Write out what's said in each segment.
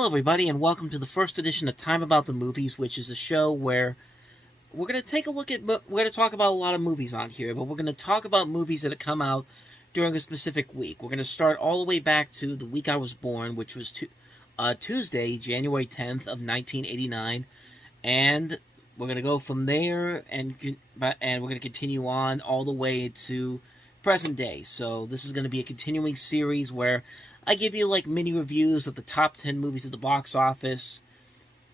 Hello everybody, and welcome to the first edition of Time About the Movies, which is a show where we're going to take a look at, we're going to talk about a lot of movies on here, but we're going to talk about movies that have come out during a specific week. We're going to start all the way back to the week I was born, which was Tuesday, January 10th of 1989, and we're going to go from there, and we're going to continue on all the way to present day. So this is going to be a continuing series where I give you like mini reviews of the top 10 movies at the box office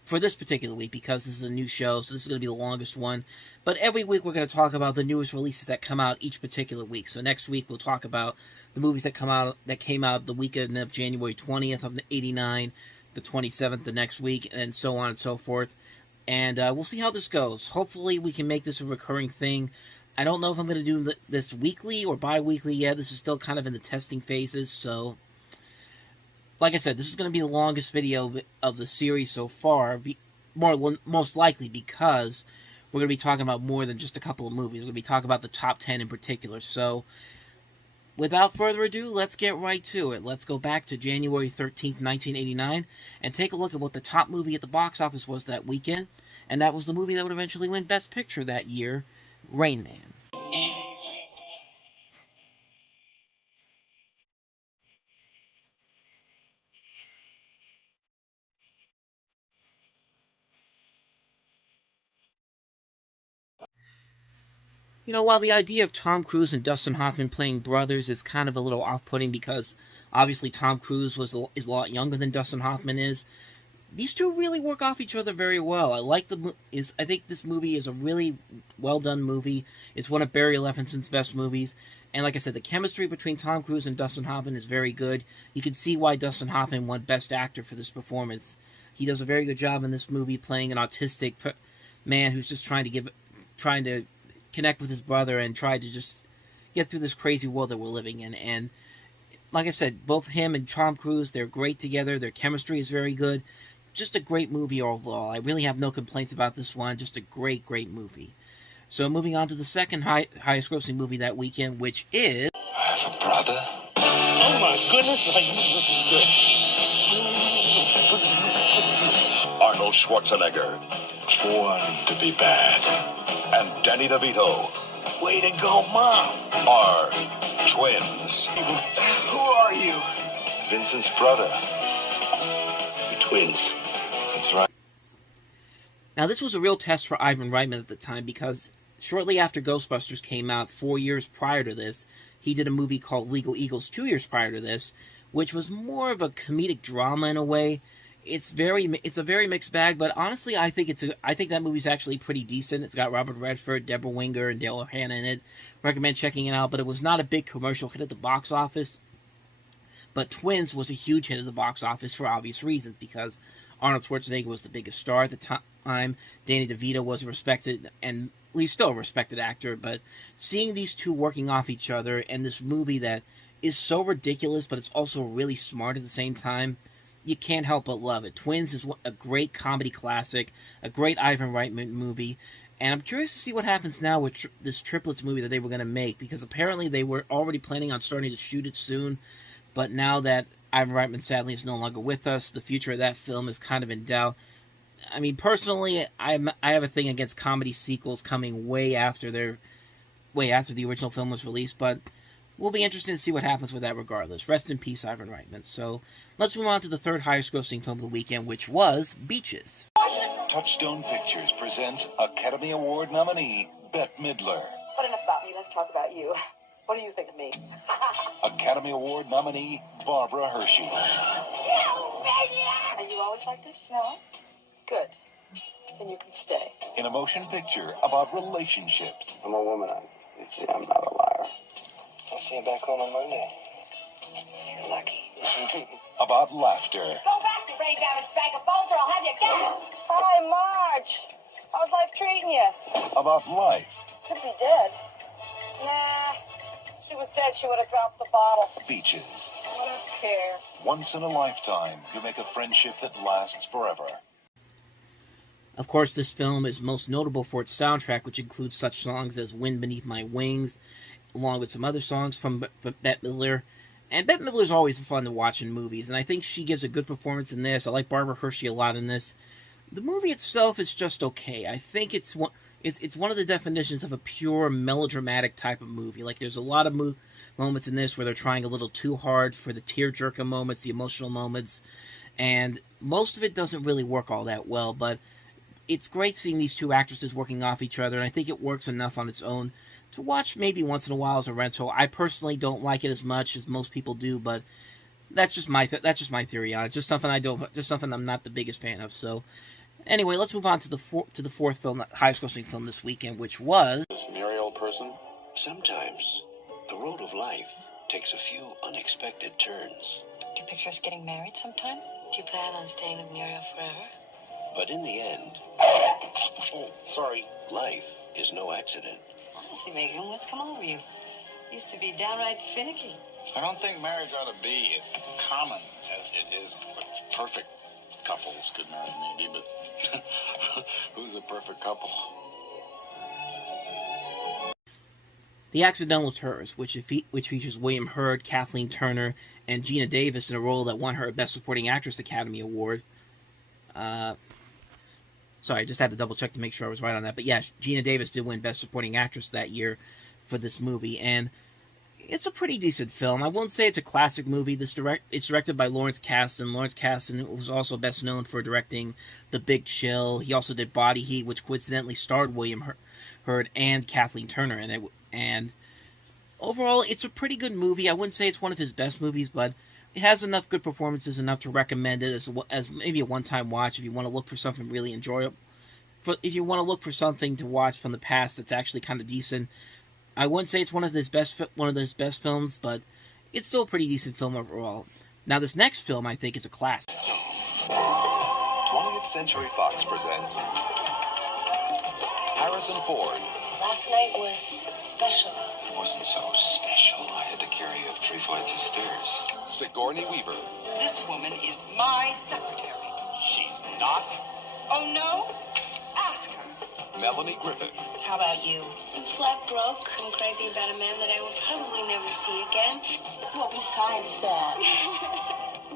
for this particular week, because this is a new show, so this is going to be the longest one. But every week we're going to talk about the newest releases that come out each particular week. So next week we'll talk about the movies that came out the weekend of January 20th of '89, the 27th the next week, and so on and so forth. And we'll see how this goes. Hopefully we can make this a recurring thing. I don't know if I'm going to do this weekly or bi-weekly yet. This is still kind of in the testing phases, so like I said, this is going to be the longest video of the series so far, most likely because we're going to be talking about more than just a couple of movies. We're going to be talking about the top 10 in particular. So, without further ado, let's get right to it. Let's go back to January 13th, 1989, and take a look at what the top movie at the box office was that weekend, and that was the movie that would eventually win Best Picture that year, Rain Man. You know, while the idea of Tom Cruise and Dustin Hoffman playing brothers is kind of a little off-putting because obviously Tom Cruise is a lot younger than Dustin Hoffman is, these two really work off each other very well. I think this movie is a really well-done movie. It's one of Barry Levinson's best movies. And like I said, the chemistry between Tom Cruise and Dustin Hoffman is very good. You can see why Dustin Hoffman won Best Actor for this performance. He does a very good job in this movie playing an autistic man who's just trying to connect with his brother and try to just get through this crazy world that we're living in. And like I said, both him and Tom Cruise, they're great together. Their chemistry is very good. Just a great movie overall. I really have no complaints about this one. Just a great, great movie. So moving on to the second highest grossing movie that weekend, which is... I have a brother. Oh my goodness, Arnold Schwarzenegger. Born to be bad. And Danny DeVito Way to go, Mom. are twins. Who are you? Vincent's brother. We're twins. That's right. Now, this was a real test for Ivan Reitman at the time, because shortly after Ghostbusters came out, 4 years prior to this, he did a movie called Legal Eagles 2 years prior to this, which was more of a comedic drama in a way. It's a very mixed bag, but honestly, I think that movie's actually pretty decent. It's got Robert Redford, Deborah Winger, and Dale Hannah in it. Recommend checking it out, but it was not a big commercial hit at the box office. But Twins was a huge hit at the box office for obvious reasons, because Arnold Schwarzenegger was the biggest star at the time. Danny DeVito was a respected, and he's still a respected actor, but seeing these two working off each other in this movie that is so ridiculous, but it's also really smart at the same time, you can't help but love it. Twins is a great comedy classic, a great Ivan Reitman movie, and I'm curious to see what happens now with this triplets movie that they were going to make, because apparently they were already planning on starting to shoot it soon, but now that Ivan Reitman sadly is no longer with us, the future of that film is kind of in doubt. I mean, personally, I have a thing against comedy sequels coming way after the original film was released, but we'll be interested to see what happens with that regardless. Rest in peace, Ivan Reitman. So, let's move on to the third highest grossing film of the weekend, which was Beaches. Touchstone Pictures presents Academy Award nominee Bette Midler. But enough about me, let's talk about you. What do you think of me? Academy Award nominee Barbara Hershey. Are you always like this? No. Good. Then you can stay. In a motion picture about relationships. I'm a womanizer. You see, I'm not a liar. I'll see you back home on Monday. You're lucky. About laughter. Go back, you brain damaged bag of bones, or I'll have you gassed. Hi, Marge. How's life treating you? About life. Could be dead. Nah. If she was dead, she would have dropped the bottle. Beaches. I don't care. Once in a lifetime, you make a friendship that lasts forever. Of course, this film is most notable for its soundtrack, which includes such songs as Wind Beneath My Wings, along with some other songs from Bette Midler. And Bette Midler's always fun to watch in movies, and I think she gives a good performance in this. I like Barbara Hershey a lot in this. The movie itself is just okay. I think it's one of the definitions of a pure melodramatic type of movie. Like, there's a lot of moments in this where they're trying a little too hard for the tearjerker moments, the emotional moments, and most of it doesn't really work all that well, but it's great seeing these two actresses working off each other, and I think it works enough on its own to watch maybe once in a while as a rental. I personally don't like it as much as most people do, but that's just my theory on it. Just something I'm not the biggest fan of. So, anyway, let's move on to the fourth film, highest-grossing film this weekend, which was This Muriel person? Sometimes the road of life takes a few unexpected turns. Do you picture us getting married sometime? Do you plan on staying with Muriel forever? But in the end, Oh, sorry. life is no accident. Honestly, Megan, what's come over you? Used to be downright finicky. I don't think marriage ought to be as common as it is. Perfect couples could marry, maybe, but who's a perfect couple? The Accidental Tourist, which features William Hurt, Kathleen Turner, and Gina Davis in a role that won her a Best Supporting Actress Academy Award. Sorry, I just had to double check to make sure I was right on that. But yeah, Gina Davis did win Best Supporting Actress that year for this movie, and it's a pretty decent film. I won't say it's a classic movie. It's directed by Lawrence Kasdan. Lawrence Kasdan was also best known for directing The Big Chill. He also did Body Heat, which coincidentally starred William Hurt and Kathleen Turner in it. And overall, it's a pretty good movie. I wouldn't say it's one of his best movies, but it has enough good performances, enough to recommend it as maybe a one-time watch if you want to look for something really enjoyable. If you want to look for something to watch from the past that's actually kind of decent, I wouldn't say it's one of his best films, but it's still a pretty decent film overall. Now, this next film, I think, is a classic. 20th Century Fox presents Harrison Ford. Last night was special. It wasn't so special. I had to carry you up 3 flights of stairs. Sigourney Weaver. This woman is my secretary. She's not. Oh, no? Ask her. Melanie Griffith. How about you? I'm flat broke. I'm crazy about a man that I will probably never see again. Well, besides that.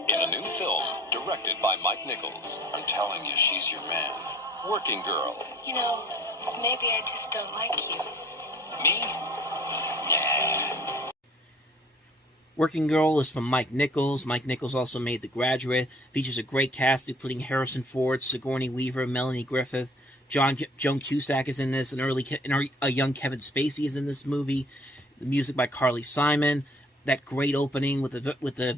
In a new film directed by Mike Nichols. I'm telling you, she's your man. Working Girl. You know, maybe I just don't like you. Me? Yeah. Working Girl is from Mike Nichols. Mike Nichols also made The Graduate. Features a great cast, including Harrison Ford, Sigourney Weaver, Melanie Griffith. Joan Cusack is in this. A young Kevin Spacey is in this movie. The music by Carly Simon. That great opening with the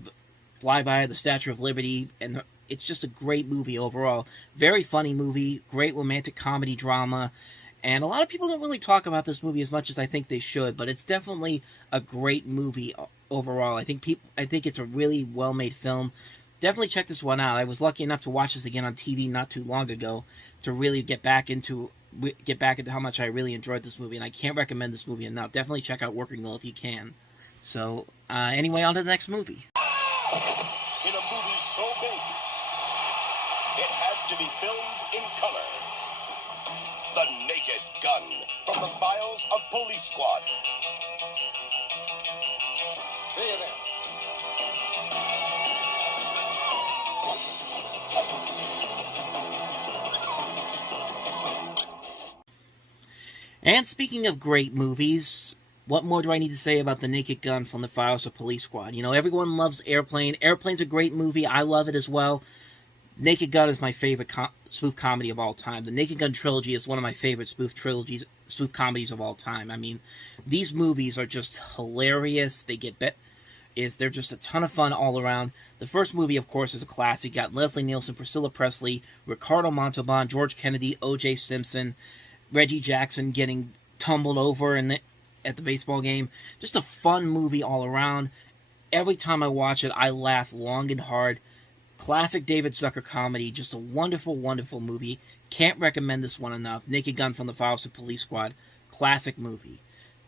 flyby of the Statue of Liberty, and it's just a great movie overall. Very funny movie, great romantic comedy drama, and a lot of people don't really talk about this movie as much as I think they should, but it's definitely a great movie overall. I think it's a really well-made film. Definitely check this one out. I was lucky enough to watch this again on TV not too long ago to really get back into how much I really enjoyed this movie, and I can't recommend this movie enough. Definitely check out Working Girl if you can. So, anyway, on to the next movie. In a movie so big, it had to be filmed in color. The Naked Gun, from the files of Police Squad. See you then. And speaking of great movies, what more do I need to say about The Naked Gun from the files of Police Squad? You know, everyone loves Airplane. Airplane's a great movie. I love it as well. Naked Gun is my favorite spoof comedy of all time. The Naked Gun trilogy is one of my favorite spoof comedies of all time. I mean, these movies are just hilarious. They're just a ton of fun all around. The first movie, of course, is a classic. Got Leslie Nielsen, Priscilla Presley, Ricardo Montalban, George Kennedy, O.J. Simpson, Reggie Jackson getting tumbled over at the baseball game. Just a fun movie all around. Every time I watch it, I laugh long and hard. Classic David Zucker comedy. Just a wonderful, wonderful movie. Can't recommend this one enough. Naked Gun from the files of Police Squad. Classic movie.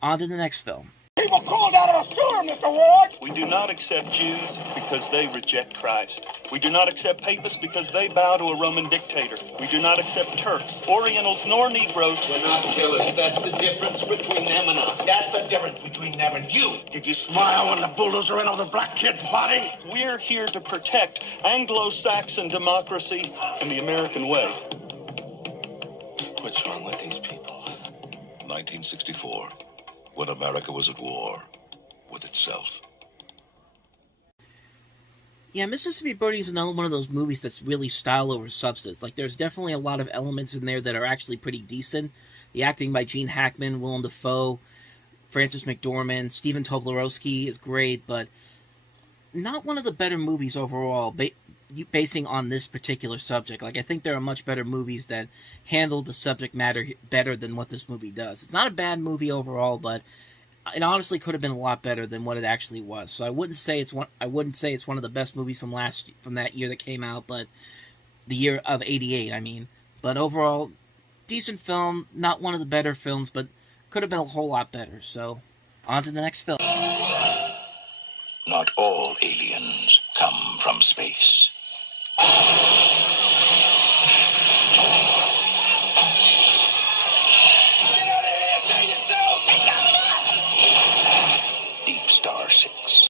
On to the next film. people crawled out of a sewer, Mr. Ward. We do not accept Jews because they reject Christ. We do not accept Papists because they bow to a Roman dictator. We do not accept Turks, Orientals, nor Negroes. We're not killers. That's the difference between them and us. That's the difference between them and you. Did you smile when the bulldozer ran over the black kid's body? We're here to protect Anglo-Saxon democracy and the American way. What's wrong with these people? 1964, when America was at war with itself. Yeah, Mississippi Burning is another one of those movies that's really style over substance. Like, there's definitely a lot of elements in there that are actually pretty decent. The acting by Gene Hackman, Willem Dafoe, Frances McDormand, Stephen Tobolowsky is great, but not one of the better movies overall, basing on this particular subject. Like, I think there are much better movies that handle the subject matter better than what this movie does. It's not a bad movie overall, but it honestly could have been a lot better than what it actually was. So I wouldn't say it's one of the best movies from that year that came out, but the year of '88, I mean. But overall, decent film, not one of the better films, but could have been a whole lot better. So, on to the next film. Not all aliens come from space. Deep Star 6.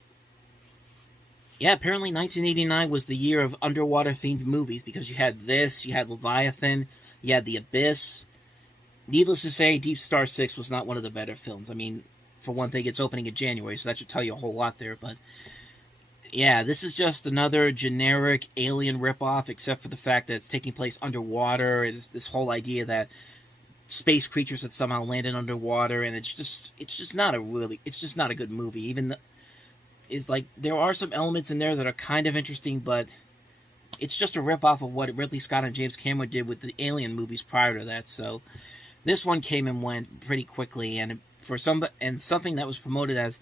Yeah, apparently 1989 was the year of underwater-themed movies, because you had this, you had Leviathan, you had The Abyss. Needless to say, Deep Star 6 was not one of the better films. I mean, for one thing, it's opening in January, so that should tell you a whole lot there, but yeah, this is just another generic Alien ripoff, except for the fact that it's taking place underwater. It's this whole idea that space creatures have somehow landed underwater, and it's just not a good movie. Even is like, there are some elements in there that are kind of interesting, but it's just a ripoff of what Ridley Scott and James Cameron did with the Alien movies prior to that. So this one came and went pretty quickly, and something that was promoted as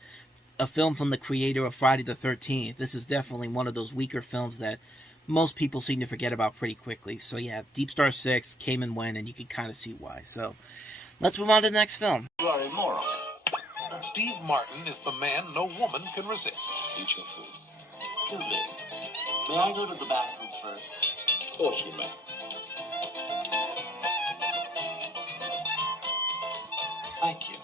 a film from the creator of Friday the 13th. This is definitely one of those weaker films that most people seem to forget about pretty quickly. So yeah, Deep Star 6 came and went, and you can kind of see why. So let's move on to the next film. You are immoral. Steve Martin is the man no woman can resist. Eat your food. Excuse me. May I go to the bathroom first? Of course you may. Thank you.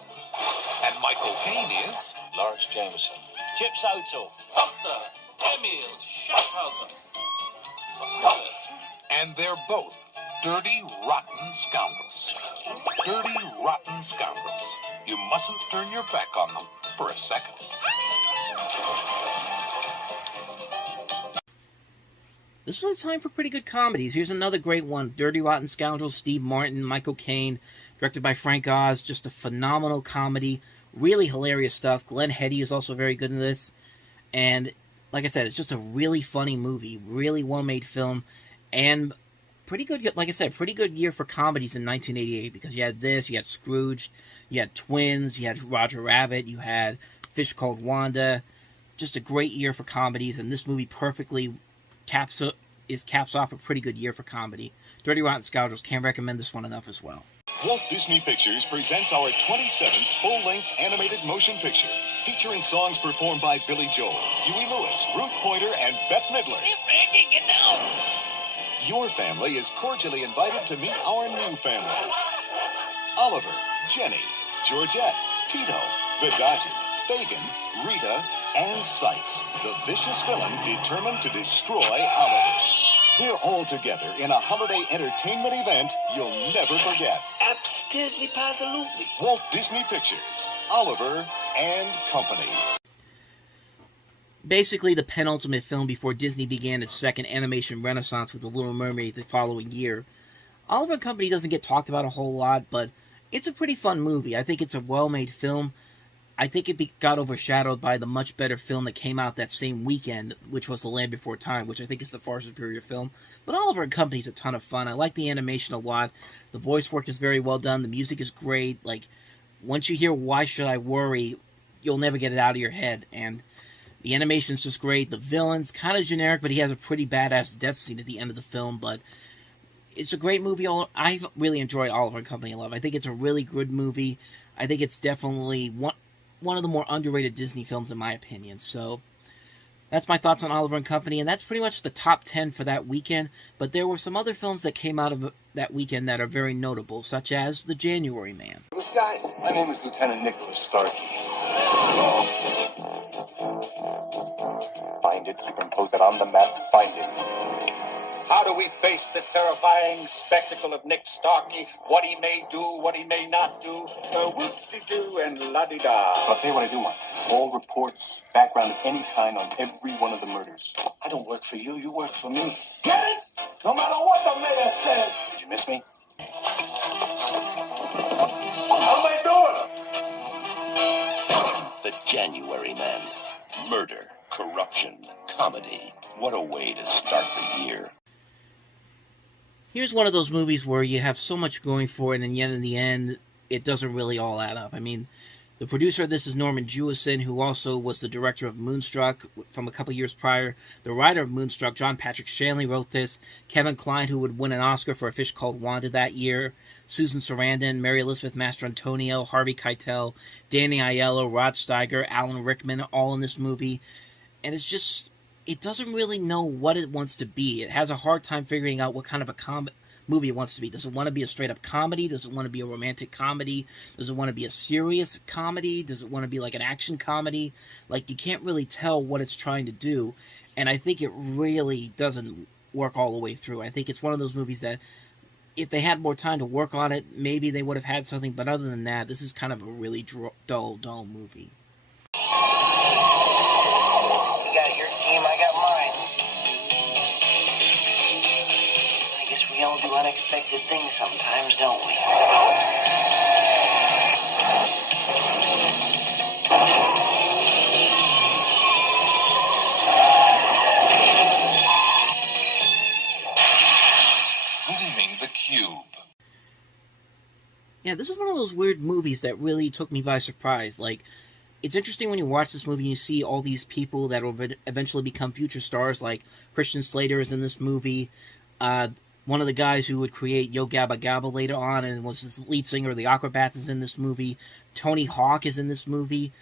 And Michael Caine is Lawrence Jameson. Chips O'Toole. Doctor Emil Schaffhauser. and they're both dirty, rotten scoundrels. Dirty, rotten scoundrels. You mustn't turn your back on them for a second. This was a time for pretty good comedies. Here's another great one. Dirty Rotten Scoundrels, Steve Martin, Michael Caine, directed by Frank Oz. Just a phenomenal comedy. Really hilarious stuff. Glenn Heady is also very good in this. And, like I said, it's just a really funny movie. Really well-made film. And pretty good, like I said, pretty good year for comedies in 1988. Because you had this, you had Scrooge, you had Twins, you had Roger Rabbit, you had Fish Called Wanda. Just a great year for comedies. And this movie perfectly caps off a pretty good year for comedy. Dirty Rotten Scoundrels, can't recommend this one enough as well. Walt Disney Pictures presents our 27th full-length animated motion picture, featuring songs performed by Billy Joel, Huey Lewis, Ruth Pointer, and Bette Midler. Your family is cordially invited to meet our new family. Oliver, Jenny, Georgette, Tito, the Dodger, Fagin, Rita, and Sykes, the vicious villain determined to destroy Oliver. They're all together in a holiday entertainment event you'll never forget. Absolutely, positively. Walt Disney Pictures, Oliver and Company. Basically the penultimate film before Disney began its second animation renaissance with The Little Mermaid the following year. Oliver and Company doesn't get talked about a whole lot, but it's a pretty fun movie. I think it's a well-made film. I think it got overshadowed by the much better film that came out that same weekend, which was The Land Before Time, which I think is the far superior film. But Oliver and Company is a ton of fun. I like the animation a lot. The voice work is very well done. The music is great. Like, once you hear Why Should I Worry, you'll never get it out of your head. And the animation's just great. The villain's kind of generic, but he has a pretty badass death scene at the end of the film. But it's a great movie. I've really enjoyed Oliver and Company a lot. I think it's a really good movie. I think it's definitely one of the more underrated Disney films in my opinion. So that's my thoughts on Oliver and Company, and that's pretty much the top 10 for that weekend. But there were some other films that came out of that weekend that are very notable, such as The January Man. This guy, my name is Lieutenant Nicholas Starkey. Find it, superimpose it on the map, find it. How do we face the terrifying spectacle of Nick Starkey? What he may do, what he may not do. Whoop-de-doo and la-di-da. I'll tell you what I do want. All reports, background of any kind on every one of the murders. I don't work for you, you work for me. Get it? No matter what the mayor says. Did you miss me? How am I doing? The January Man. Murder, corruption, comedy. What a way to start the year. Here's one of those movies where you have so much going for it, and yet in the end, it doesn't really all add up. I mean, the producer of this is Norman Jewison, who also was the director of Moonstruck from a couple years prior. The writer of Moonstruck, John Patrick Shanley, wrote this. Kevin Kline, who would win an Oscar for A Fish Called Wanda that year. Susan Sarandon, Mary Elizabeth Mastrantonio, Harvey Keitel, Danny Aiello, Rod Steiger, Alan Rickman, all in this movie. And it's just, it doesn't really know what it wants to be. It has a hard time figuring out what kind of a movie it wants to be. Does it want to be a straight-up comedy? Does it want to be a romantic comedy? Does it want to be a serious comedy? Does it want to be like an action comedy? Like, you can't really tell what it's trying to do, and I think it really doesn't work all the way through. I think it's one of those movies that, if they had more time to work on it, maybe they would have had something, but other than that, this is kind of a really dull movie. You got your team, I got mine. I guess we all do unexpected things sometimes, don't we? Gleaming the Cube. Yeah, this is one of those weird movies that really took me by surprise. Like, it's interesting when you watch this movie and you see all these people that will eventually become future stars, like Christian Slater is in this movie. One of the guys who would create Yo Gabba Gabba later on and was the lead singer of the Aquabats is in this movie. Tony Hawk is in this movie.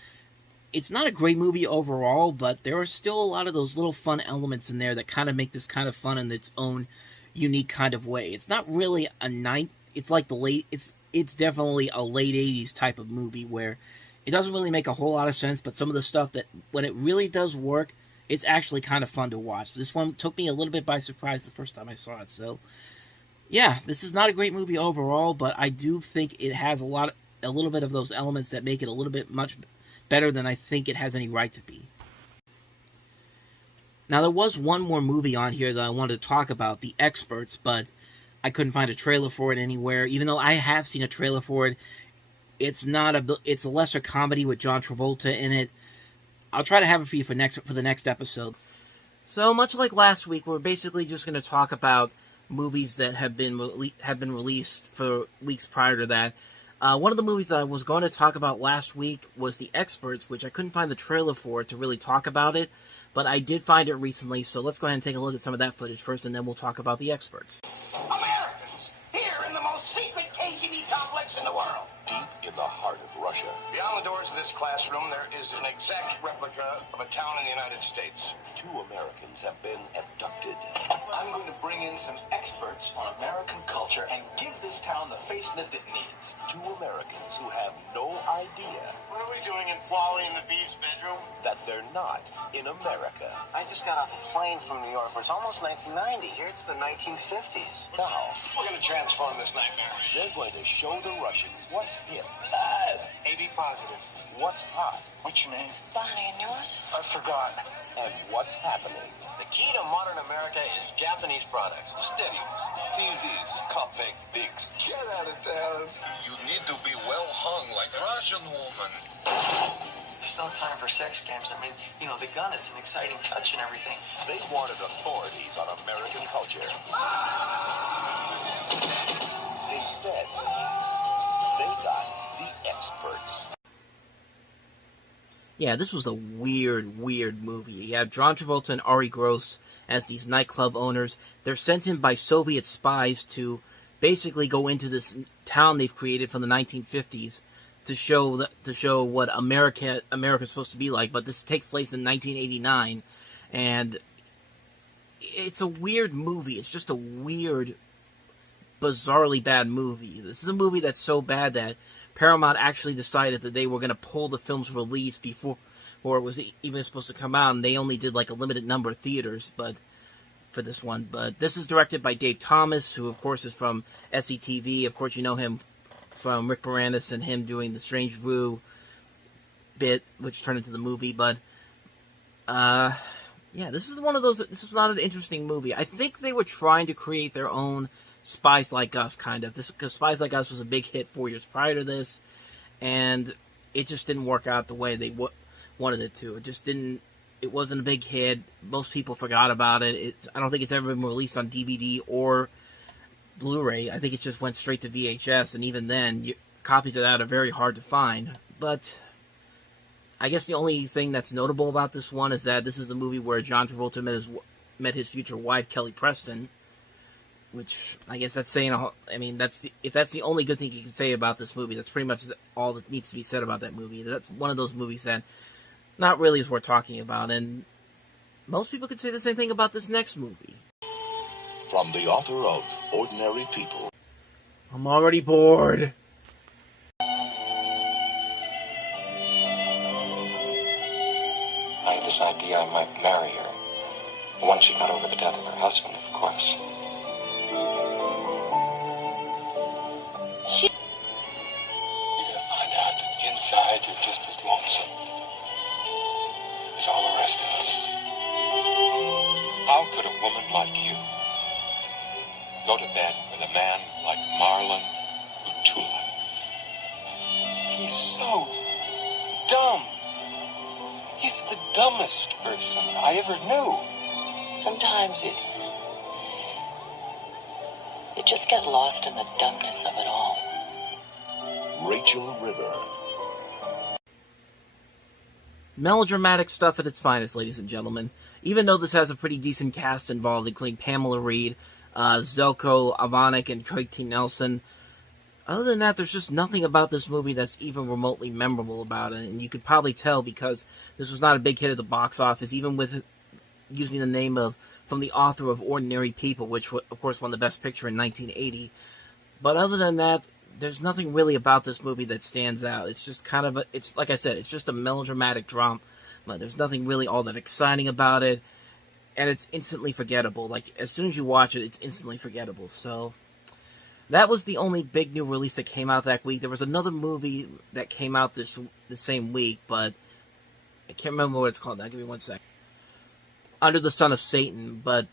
It's not a great movie overall, but there are still a lot of those little fun elements in there that kind of make this kind of fun in its own unique kind of way. It's not really it's like it's definitely a late 80s type of movie where it doesn't really make a whole lot of sense, but some of the stuff that, when it really does work, it's actually kind of fun to watch. This one took me a little bit by surprise the first time I saw it. So, yeah, this is not a great movie overall, but I do think it has a little bit of those elements that make it a little bit much better than I think it has any right to be. Now, there was one more movie on here that I wanted to talk about, The Experts, but I couldn't find a trailer for it anywhere. Even though I have seen a trailer for it, it's a lesser comedy with John Travolta in it. I'll try to have it for you for the next episode. So, much like last week, we're basically just going to talk about movies that have been released for weeks prior to that. One of the movies that I was going to talk about last week was The Experts, which I couldn't find the trailer for to really talk about it, but I did find it recently, so let's go ahead and take a look at some of that footage first, and then we'll talk about The Experts. Americans, here in the most secret KGB complex in the world. Deep in the heart of Russia. Beyond the doors of this classroom, there is an exact replica of a town in the United States. 2 Americans have been abducted. I'm going to bring in some experts on American culture and give this town the facelift it needs. 2 Americans who have no idea. What are we doing in Wally and the Bee's bedroom? That they're not in America. I just got off a plane from New York. It's almost 1990. Here it's the 1950s. Now, We're going to transform this nightmare. they're going to show the Russians what's hip, Blood. AB positive. what's hot, What's your name? Bonnie, and yours? I forgot. and what's happening. The key to modern America is Japanese products. Steadies, TZs, compact bigs. Get out of town. You need to be well hung like a Russian woman. There's no time for sex games. I mean, you know, the gun, it's an exciting touch and everything. They wanted authorities on American culture. Instead, they got the experts. Yeah, this was a weird movie. You have John Travolta and Ari Gross as these nightclub owners. They're sent in by Soviet spies to basically go into this town they've created from the 1950s to show what America's supposed to be like. But this takes place in 1989, and it's a weird movie. It's just a weird, bizarrely bad movie. This is a movie that's so bad that Paramount actually decided that they were going to pull the film's release before it was even supposed to come out, and they only did like a limited number of theaters for this one. But this is directed by Dave Thomas, who of course is from SCTV. Of course you know him from Rick Moranis and him doing the Strange Brew bit, which turned into the movie. But yeah, this is not an interesting movie. I think they were trying to create their own Spies Like Us, kind of. Because Spies Like Us was a big hit 4 years prior to this, and it just didn't work out the way they wanted it to. It just didn't. It wasn't a big hit. Most people forgot about it. I don't think it's ever been released on DVD or Blu-ray. I think it just went straight to VHS, and even then, copies of that are very hard to find. But I guess the only thing that's notable about this one is that this is the movie where John Travolta met his future wife, Kelly Preston, which I guess that's saying, I mean, if that's the only good thing you can say about this movie, that's pretty much all that needs to be said about that movie. That's one of those movies that not really is worth talking about, and most people could say the same thing about this next movie. From the author of Ordinary People. I'm already bored. I had this idea I might marry her. Once she got over the death of her husband, of course. You gotta find out that inside you're just as lonesome as all the rest of us. How could a woman like you go to bed with a man like Marlon Utula? He's so dumb. He's the dumbest person I ever knew. Sometimes you just get lost in the dumbness of it all. Rachel River. Melodramatic stuff at its finest, ladies and gentlemen. Even though this has a pretty decent cast involved, including Pamela Reed, Zelko Avanek, and Craig T. Nelson, other than that, there's just nothing about this movie that's even remotely memorable about it. And you could probably tell because this was not a big hit at the box office, even with using the name from the author of Ordinary People, which, of course, won the Best Picture in 1980. But other than that, there's nothing really about this movie that stands out. It's just kind of it's like I said, it's just a melodramatic drama. There's nothing really all that exciting about it, and it's instantly forgettable. Like, as soon as you watch it, it's instantly forgettable. So that was the only big new release that came out that week. There was another movie that came out the same week, but I can't remember what it's called now. Give me 1 sec. Under the Son of Satan, but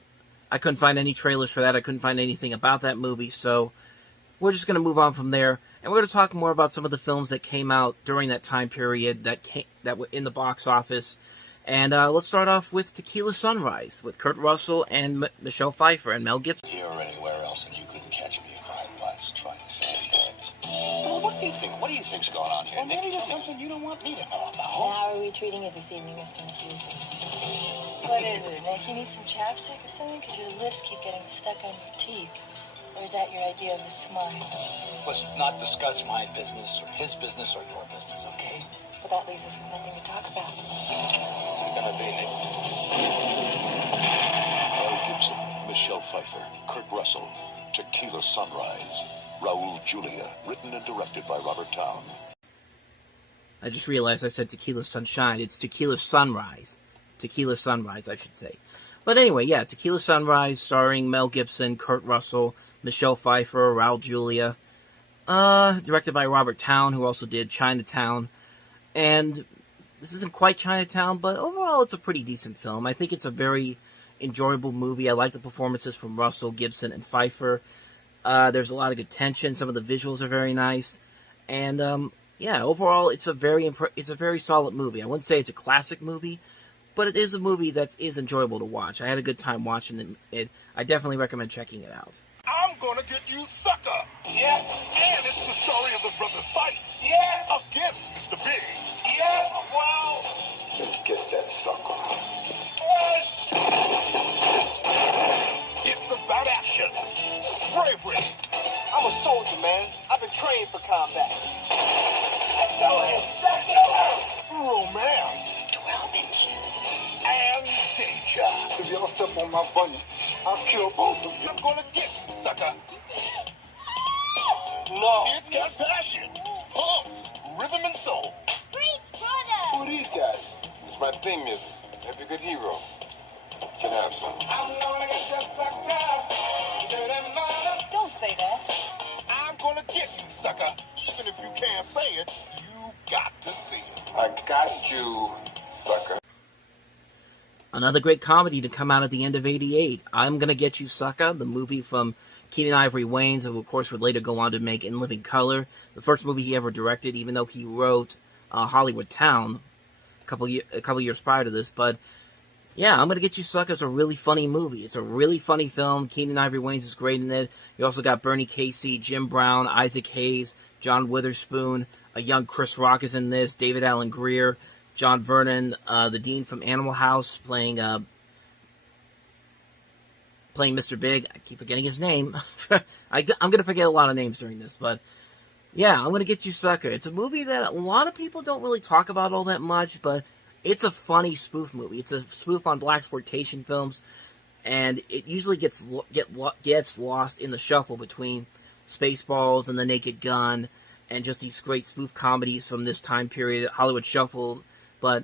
I couldn't find any trailers for that. I couldn't find anything about that movie, so we're just going to move on from there, and we're going to talk more about some of the films that came out during that time period that were in the box office. And let's start off with Tequila Sunrise with Kurt Russell and Michelle Pfeiffer and Mel Gibson. Here or anywhere else, and you couldn't catch me if I was trying to sandbags. Well, what do you think? What do you think's going on here? Well, maybe there's something you don't want me to know about. How are we treating it this evening, Mr. McHugh? What is it, Nick? You need some chapstick or something? Because your lips keep getting stuck on your teeth. Or is that your idea of a smile? Let's not discuss my business or his business or your business, okay? Well, that leaves us with nothing to talk about. What's it gonna be, Nick? Mel Gibson, Michelle Pfeiffer, Kurt Russell, Tequila Sunrise, Raul Julia, written and directed by Robert Towne. I just realized I said Tequila Sunshine. It's Tequila Sunrise. Tequila Sunrise, I should say. But anyway, yeah, Tequila Sunrise, starring Mel Gibson, Kurt Russell, Michelle Pfeiffer, Raul Julia. Directed by Robert Towne, who also did Chinatown. And this isn't quite Chinatown, but overall it's a pretty decent film. I think it's a very enjoyable movie. I like the performances from Russell, Gibson, and Pfeiffer. There's a lot of good tension. Some of the visuals are very nice. And, yeah, overall it's a very solid movie. I wouldn't say it's a classic movie, but it is a movie that is enjoyable to watch. I had a good time watching it. I definitely recommend checking it out. I'm gonna get you, sucker! Yes. And it's the story of the brothers' fight. Yes. Against Mr. Big. Yes. Well. Just get that sucker. Yes. It's about action. Bravery. I'm a soldier, man. I've been trained for combat. Romance. 12 inches. And danger. If y'all step on my bunny, I'll kill both of you. I'm gonna get you, sucker. No. It's got passion, pulse, rhythm, and soul. Great brother. Who are these guys? It's my theme music. Every good hero can have some. Don't say that. I'm gonna get you, sucker. Even if you can't say it, you got to see it. I got you, sucker. Another great comedy to come out at the end of '88. I'm Gonna Get You, Sucker, the movie from Keenan Ivory Wayans, who of course would later go on to make In Living Color, the first movie he ever directed, even though he wrote Hollywood Town a couple years prior to this. But yeah, I'm Gonna Get You, Sucker is a really funny movie. It's a really funny film. Keenan Ivory Wayans is great in it. You also got Bernie Casey, Jim Brown, Isaac Hayes, John Witherspoon, a young Chris Rock is in this, David Alan Grier, John Vernon, the Dean from Animal House, playing Mr. Big. I keep forgetting his name. I'm going to forget a lot of names during this, but yeah, I'm Gonna Get You, Sucker. It's a movie that a lot of people don't really talk about all that much, but it's a funny spoof movie. It's a spoof on blaxploitation films, and it usually gets lost in the shuffle between Spaceballs and The Naked Gun, and just these great spoof comedies from this time period, Hollywood Shuffle. But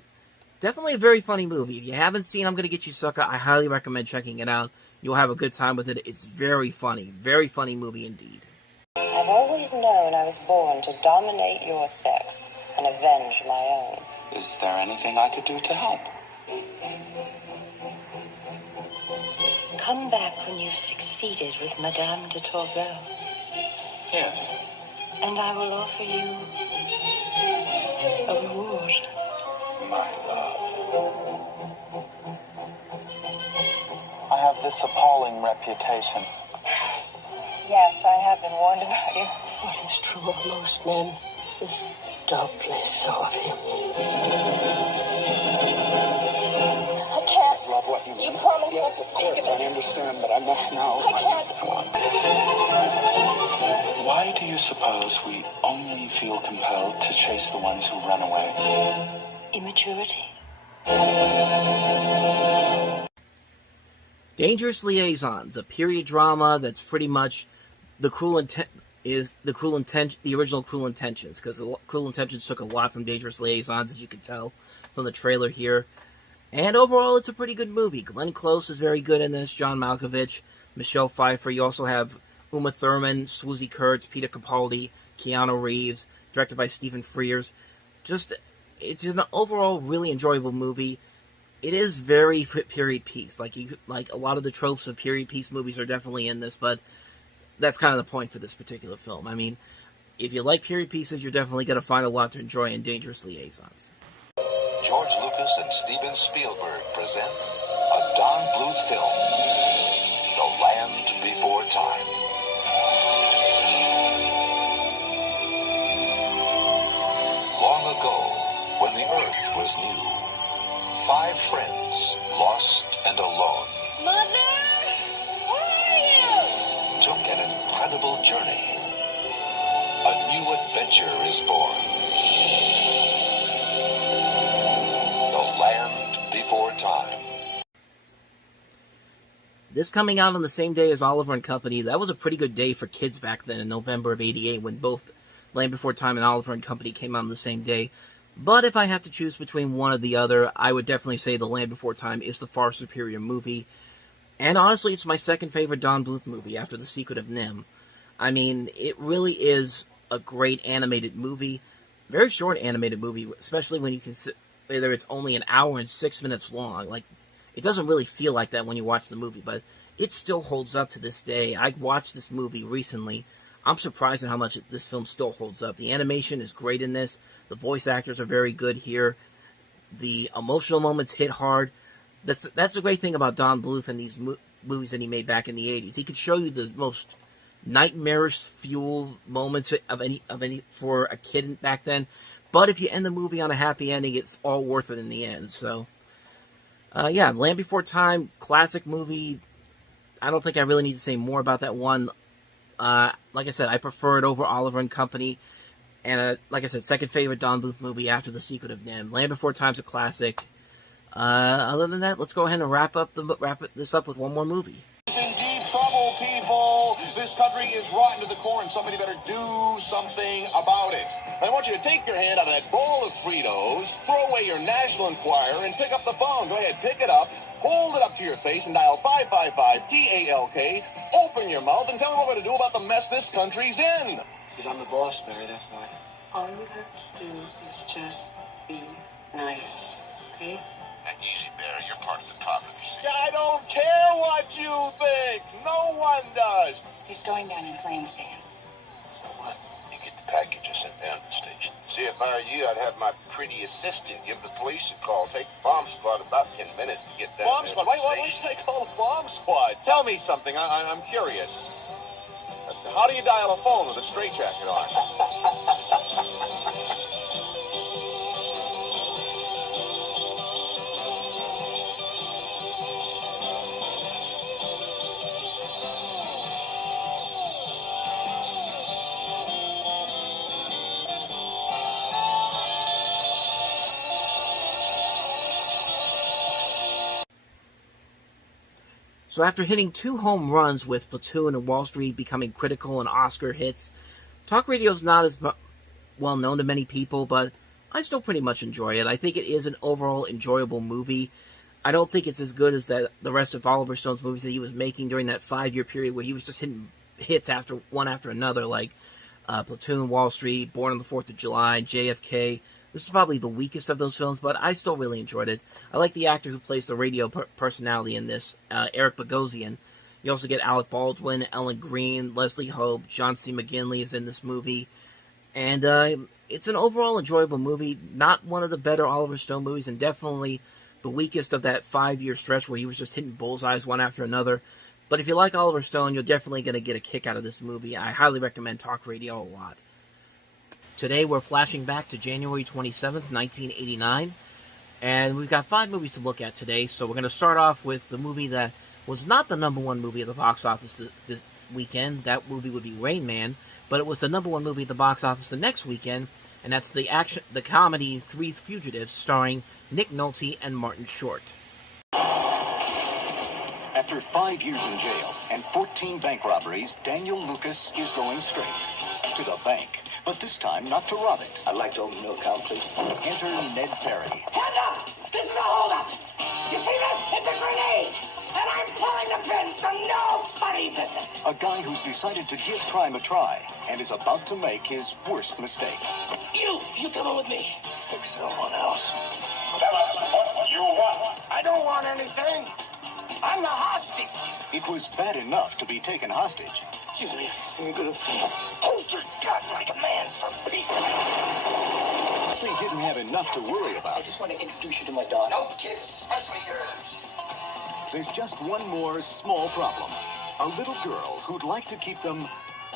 definitely a very funny movie. If you haven't seen I'm Gonna Get You, Sucker, I highly recommend checking it out. You'll have a good time with it. It's very funny movie indeed. I've always known I was born to dominate your sex and avenge my own. Is there anything I could do to help? Come back when you've succeeded with Madame de Tourvel, Yes. and I will offer you a reward. My love. I have this appalling reputation. Yes, I have been warned about you. What is true of most men is doubly so of him. I can't. Love what you You promised Yes, not of to speak course, of it. I understand, but I must now. I can't. Why do you suppose we only feel compelled to chase the ones who run away? Immaturity. Dangerous Liaisons, a period drama that's pretty much the original Cruel Intentions, because Cruel Intentions took a lot from Dangerous Liaisons, as you can tell from the trailer here. And overall, it's a pretty good movie. Glenn Close is very good in this, John Malkovich, Michelle Pfeiffer. You also have Uma Thurman, Swoosie Kurtz, Peter Capaldi, Keanu Reeves, directed by Stephen Frears. It's an overall really enjoyable movie. It is very period piece. Like a lot of the tropes of period piece movies are definitely in this, but that's kind of the point for this particular film. I mean, if you like period pieces, you're definitely going to find a lot to enjoy in Dangerous Liaisons. George Lucas and Steven Spielberg present a Don Bluth film, The Land Before Time. Long ago, when the Earth was new, 5 friends, lost and alone, Mother? Where are you? took an incredible journey. A new adventure is born. The Land Before Time. This coming out on the same day as Oliver and Company, that was a pretty good day for kids back then in November of '88 when both Land Before Time and Oliver and Company came out on the same day. But if I have to choose between one or the other, I would definitely say The Land Before Time is the far superior movie. And honestly, it's my second favorite Don Bluth movie after The Secret of NIMH. I mean, it really is a great animated movie. Very short animated movie, especially when you consider whether it's only an hour and 6 minutes long. Like, it doesn't really feel like that when you watch the movie, but it still holds up to this day. I watched this movie recently. I'm surprised at how much this film still holds up. The animation is great in this. The voice actors are very good here. The emotional moments hit hard. That's the great thing about Don Bluth and these movies that he made back in the 80s. He could show you the most nightmarish fuel moments of any for a kid back then. But if you end the movie on a happy ending, it's all worth it in the end. So, yeah, Land Before Time, classic movie. I don't think I really need to say more about that one. Like I said, I prefer it over Oliver and Company. And like I said, second favorite Don Bluth movie after The Secret of NIMH. Land Before Time's a classic. Other than that, let's go ahead and wrap this up with one more movie. In deep trouble, people. This country is rotten to the core, and somebody better do something about it. I want you to take your hand out of that bowl of Fritos, throw away your National Enquirer, and pick up the phone. Go ahead, pick it up, hold it up to your face, and dial 555-TALK. Open your mouth and tell me what we're going to do about the mess this country's in. Because I'm the boss, Barry, that's why. All you have to do is just be nice, okay? Easy, Barry. You're part of the problem, you see. I don't care what you think. No one does. He's going down in flames, Dan. So what? You get the package I sent down to the station. See, if I were you, I'd have my pretty assistant give the police a call. Take the bomb squad about 10 minutes to get down Bomb there. squad? Why should I call a bomb squad? Tell me something. I'm curious. How do you dial a phone with a straitjacket on? So after hitting 2 home runs with Platoon and Wall Street becoming critical and Oscar hits, talk radio is not as well known to many people, but I still pretty much enjoy it. I think it is an overall enjoyable movie. I don't think it's as good as the rest of Oliver Stone's movies that he was making during that 5-year period where he was just hitting hits one after another, like Platoon, Wall Street, Born on the 4th of July, JFK. This is probably the weakest of those films, but I still really enjoyed it. I like the actor who plays the radio personality in this, Eric Bogosian. You also get Alec Baldwin, Ellen Greene, Leslie Hope, John C. McGinley is in this movie. And it's an overall enjoyable movie. Not one of the better Oliver Stone movies, and definitely the weakest of that 5-year stretch where he was just hitting bullseyes one after another. But if you like Oliver Stone, you're definitely going to get a kick out of this movie. I highly recommend Talk Radio a lot. Today we're flashing back to January 27th, 1989, and we've got 5 movies to look at today. So we're going to start off with the movie that was not the #1 movie at the box office this weekend. That movie would be Rain Man, but it was the #1 movie at the box office the next weekend, and that's the comedy Three Fugitives, starring Nick Nolte and Martin Short. After 5 years in jail and 14 bank robberies, Daniel Lucas is going straight to the bank. But this time, not to rob it. I'd like to open your account, please. Enter Ned Perry. Hands up! This is a holdup! You see this? It's a grenade! And I'm pulling the pin, so no funny business! A guy who's decided to give crime a try and is about to make his worst mistake. You come in with me. Pick someone else. Tell us what you want. I don't want anything. I'm the hostage. It was bad enough to be taken hostage. Excuse me, you're gonna hold your gun like a man for peace. They didn't have enough to worry I about. just want to introduce you to my daughter. No kids, especially girls. There's just one more small problem. A little girl who'd like to keep them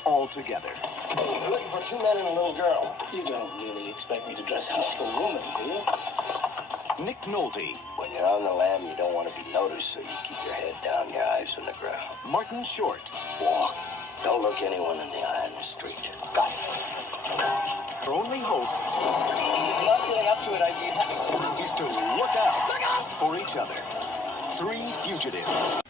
all together. You're looking for 2 men and a little girl. You don't really expect me to dress up like a woman, do you? Nick Nolte, When you're on the lam, you don't want to be noticed, so you keep your head down, your eyes on the ground. Martin Short, Walk. Don't look anyone in the eye in the street. Got it. their only hope If you're not feeling up to it, I'd be happy. is to look out for each other. Three Fugitives.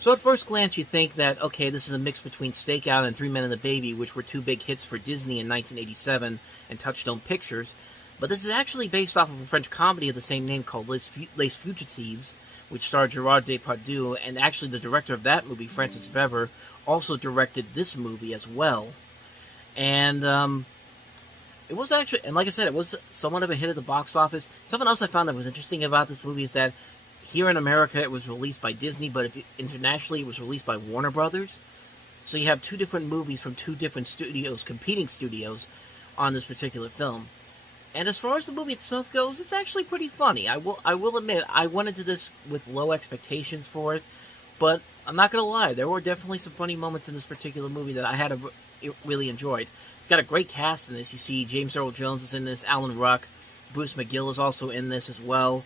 So at first glance you think that, okay, this is a mix between Stakeout and 3 Men and a Baby, which were 2 big hits for Disney in 1987 and Touchstone Pictures, but this is actually based off of a French comedy of the same name called Les Fugitives, which starred Gerard Depardieu, and actually the director of that movie, Francis Weber, also directed this movie as well. And it was actually, and like I said, it was somewhat of a hit at the box office. Something else I found that was interesting about this movie is that here in America it was released by Disney, but internationally it was released by Warner Brothers. So you have 2 different movies from 2 different studios, competing studios, on this particular film. And as far as the movie itself goes, it's actually pretty funny. I will admit, I went into this with low expectations for it, but I'm not going to lie, there were definitely some funny moments in this particular movie that I had really enjoyed. It's got a great cast in this. You see James Earl Jones is in this, Alan Ruck, Bruce McGill is also in this as well.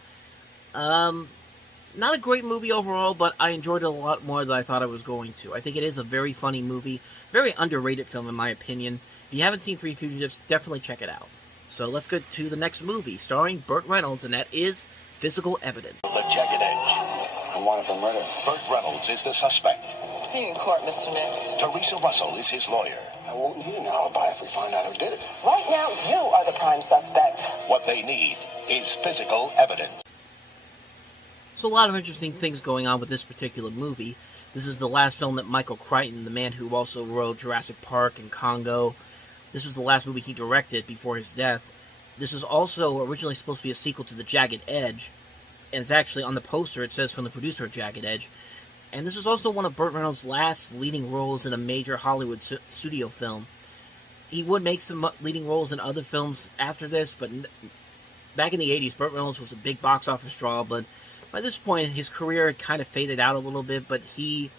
not a great movie overall, but I enjoyed it a lot more than I thought I was going to. I think it is a very funny movie, very underrated film in my opinion. If you haven't seen Three Fugitives, definitely check it out. So let's go to the next movie, starring Burt Reynolds, and that is Physical Evidence. The Jagged Edge. I'm wanted for murder. Burt Reynolds is the suspect. See you in court, Mr. Nix. Teresa Russell is his lawyer. I won't need an alibi if we find out who did it. Right now, you are the prime suspect. What they need is physical evidence. So a lot of interesting things going on with this particular movie. This is the last film that Michael Crichton, the man who also wrote Jurassic Park and Congo, this was the last movie he directed before his death. This is also originally supposed to be a sequel to The Jagged Edge, and it's actually on the poster, it says from the producer of Jagged Edge. And this is also one of Burt Reynolds' last leading roles in a major Hollywood studio film. He would make some leading roles in other films after this, but back in the 80s, Burt Reynolds was a big box office draw, but by this point, his career had kind of faded out a little bit, but he,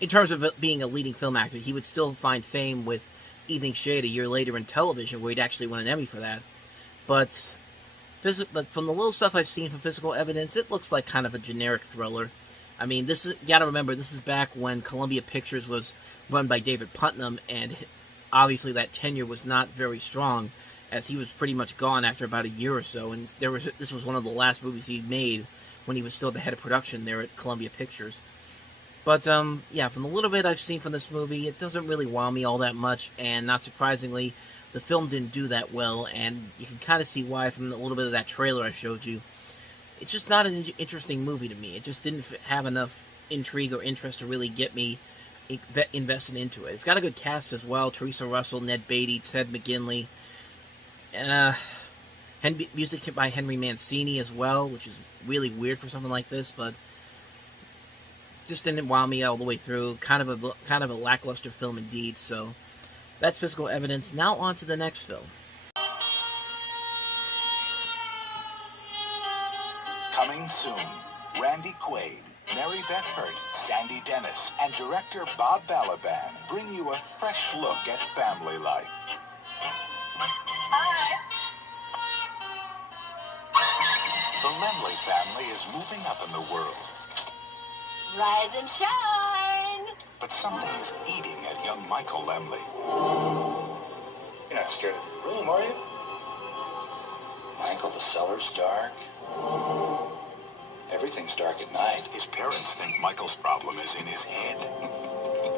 in terms of being a leading film actor, he would still find fame with Evening Shade a year later in television, where he'd actually won an Emmy for that. But from the little stuff I've seen from Physical Evidence, it looks like kind of a generic thriller. I mean, you gotta remember, this is back when Columbia Pictures was run by David Putnam, and obviously that tenure was not very strong, as he was pretty much gone after about a year or so, and this was one of the last movies he made when he was still the head of production there at Columbia Pictures. But, yeah, from the little bit I've seen from this movie, it doesn't really wow me all that much, and not surprisingly, the film didn't do that well, and you can kind of see why from the little bit of that trailer I showed you. It's just not an interesting movie to me. It just didn't have enough intrigue or interest to really get me invested into it. It's got a good cast as well. Teresa Russell, Ned Beatty, Ted McGinley. Music by Henry Mancini as well, which is really weird for something like this, but just didn't wow me all the way through. Kind of a lackluster film indeed. So that's Physical Evidence. Now on to the next film. Coming soon, Randy Quaid, Mary Beth Hurt, Sandy Dennis, and director Bob Balaban bring you a fresh look at family life. The Lemley family is moving up in the world. Rise and shine! But something is eating at young Michael Lemley. You're not scared of the room, are you? Michael, the cellar's dark. Everything's dark at night. His parents think Michael's problem is in his head.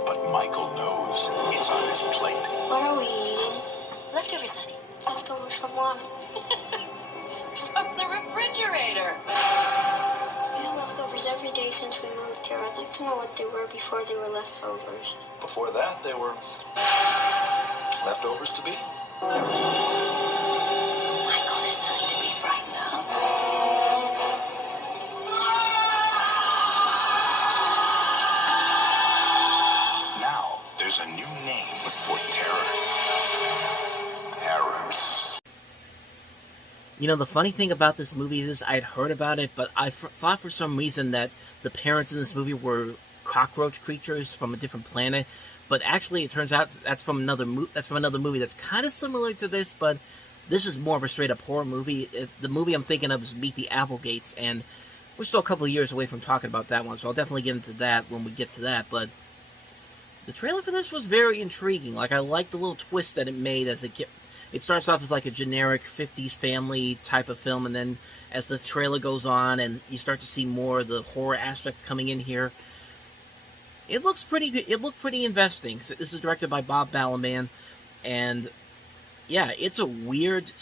But Michael knows it's on his plate. What are we eating? Leftovers, honey. Leftovers from what? From the refrigerator. We had leftovers every day since we moved here. I'd like to know what they were before they were leftovers. Before that, they were leftovers to be. Michael, there's nothing to be frightened of. Now, there's a new name for terror. Parents. You know, the funny thing about this movie is I'd heard about it, but I thought for some reason that the parents in this movie were cockroach creatures from a different planet. But actually, it turns out that's from another movie that's kind of similar to this, but this is more of a straight-up horror movie. The movie I'm thinking of is Meet the Applegates, and we're still a couple of years away from talking about that one, so I'll definitely get into that when we get to that. But the trailer for this was very intriguing. Like, I liked the little twist that it made as it starts off as like a generic 50s family type of film, and then as the trailer goes on and you start to see more of the horror aspect coming in here, it looks pretty good. It looked pretty investing. So this is directed by Bob Balaban, and yeah, it's a weird,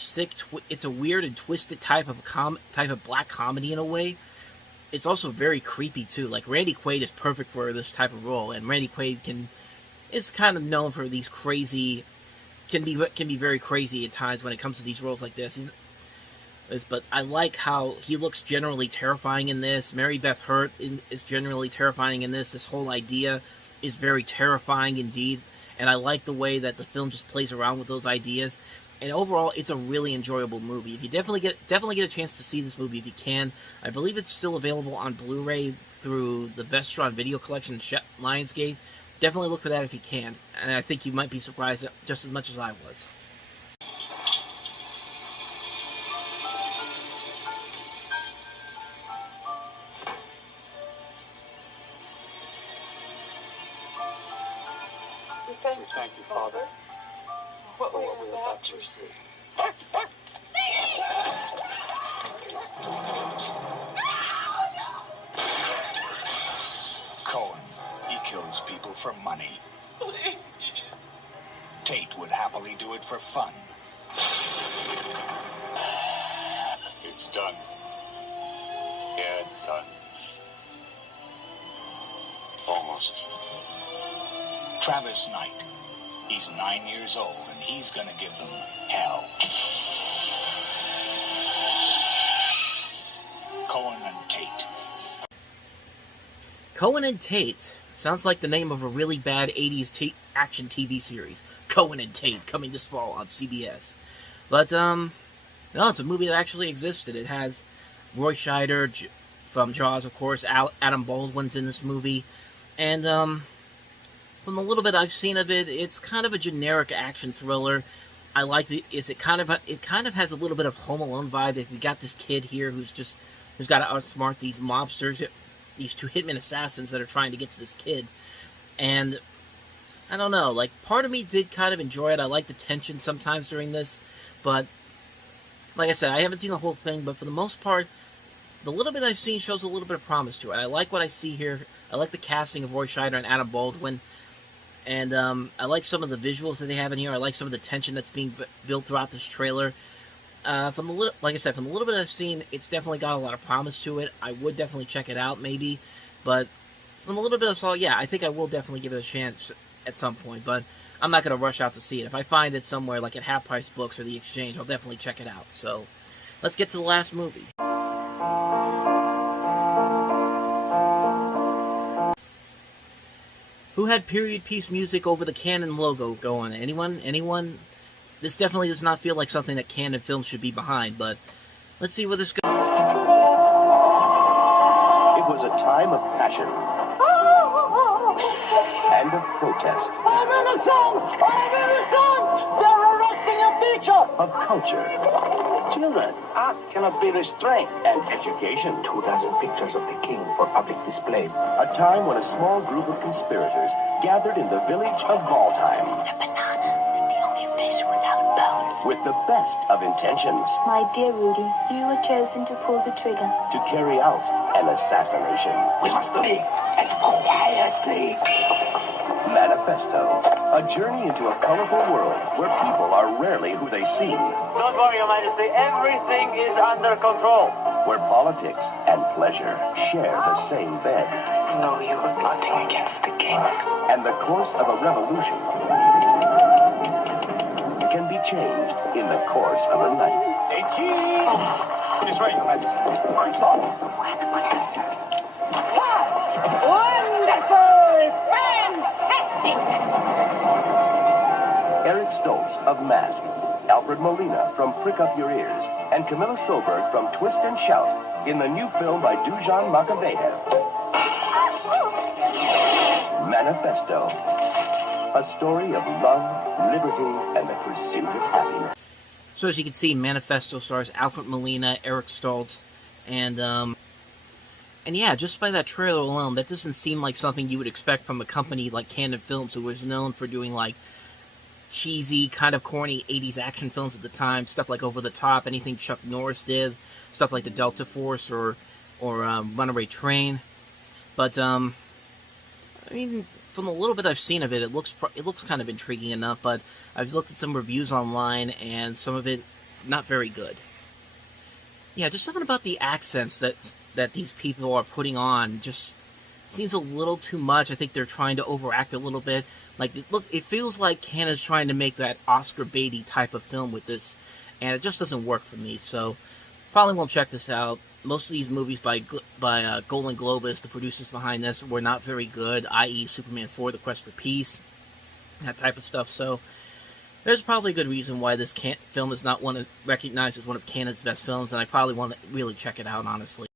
it's a weird and twisted type of black comedy in a way. It's also very creepy too. Like, Randy Quaid is perfect for this type of role, and Randy Quaid is kind of known for these crazy. Can be very crazy at times when it comes to these roles like this. But I like how he looks generally terrifying in this. Mary Beth Hurt is generally terrifying in this. This whole idea is very terrifying indeed. And I like the way that the film just plays around with those ideas. And overall, it's a really enjoyable movie. If you definitely get a chance to see this movie if you can. I believe it's still available on Blu-ray through the Vestron Video Collection, Lionsgate. Definitely look for that if you can, and I think you might be surprised just as much as I was. Father, what we're about to see. Cohen, he kills people for money. Tate would happily do it for fun. It's done. Yeah, done. Almost. Travis Knight. He's 9 years old, and he's gonna give them hell. Cohen and Tate. Cohen and Tate sounds like the name of a really bad 80s action TV series. Cohen and Tate, coming this fall on CBS. But, no, it's a movie that actually existed. It has Roy Scheider from Jaws, of course. Adam Baldwin's in this movie. And, from the little bit I've seen of it, it's kind of a generic action thriller. I like it kind of has a little bit of Home Alone vibe. We got this kid here who's got to outsmart these mobsters, these two hitman assassins that are trying to get to this kid. And I don't know, like, part of me did kind of enjoy it. I like the tension sometimes during this, but like I said, I haven't seen the whole thing, but for the most part, the little bit I've seen shows a little bit of promise to it. I like what I see here. I like the casting of Roy Scheider and Adam Baldwin. And I like some of the visuals that they have in here. I like some of the tension that's being built throughout this trailer. Like I said, from the little bit I've seen, it's definitely got a lot of promise to it. I would definitely check it out, maybe. But from the little bit I saw, yeah, I think I will definitely give it a chance at some point. But I'm not going to rush out to see it. If I find it somewhere, like at Half Price Books or The Exchange, I'll definitely check it out. So let's get to the last movie. Who had period piece music over the Canon logo going? Anyone? Anyone? This definitely does not feel like something that Canon Films should be behind, but let's see where this goes. It was a time of passion and of protest. I'm innocent! I'm innocent! They're arresting a teacher! Of culture. Children, art cannot be restrained. And education. 2,000 pictures of the king for public display. A time when a small group of conspirators gathered in the village of Balltime. The banana is the only fish without bones. With the best of intentions. My dear Rudy, you were chosen to pull the trigger. To carry out an assassination. We must leave, and quietly. Manifesto. A journey into a colorful world where people are rarely who they seem. Don't worry, Your Majesty. Everything is under control. Where politics and pleasure share the same bed. No, you were plotting against the king. And the course of a revolution can be changed in the course of a night. A key! It is ready, Your Majesty. Wonderful! Fantastic! Eric Stoltz of Mask, Alfred Molina from Prick Up Your Ears, and Camilla Soberg from Twist and Shout in the new film by Dujan Makavejev. Manifesto. A story of love, liberty, and the pursuit of happiness. So as you can see, Manifesto stars Alfred Molina, Eric Stoltz, and yeah, just by that trailer alone, that doesn't seem like something you would expect from a company like Canon Films, who was known for doing, like, cheesy, kind of corny 80s action films at the time, stuff like Over the Top, anything Chuck Norris did, stuff like The Delta Force or Runaway Train. But, I mean, from the little bit I've seen of it, it looks kind of intriguing enough, but I've looked at some reviews online, and some of it's not very good. Yeah, just something about the accents that these people are putting on just seems a little too much. I think they're trying to overact a little bit. Like, it feels like Canada's trying to make that Oscar Beatty type of film with this, and it just doesn't work for me, so probably won't check this out. Most of these movies by Golden Globus, the producers behind this, were not very good, i.e. Superman 4, The Quest for Peace, that type of stuff, so there's probably a good reason why this film is not recognized as one of Canada's best films, and I probably want to really check it out, honestly.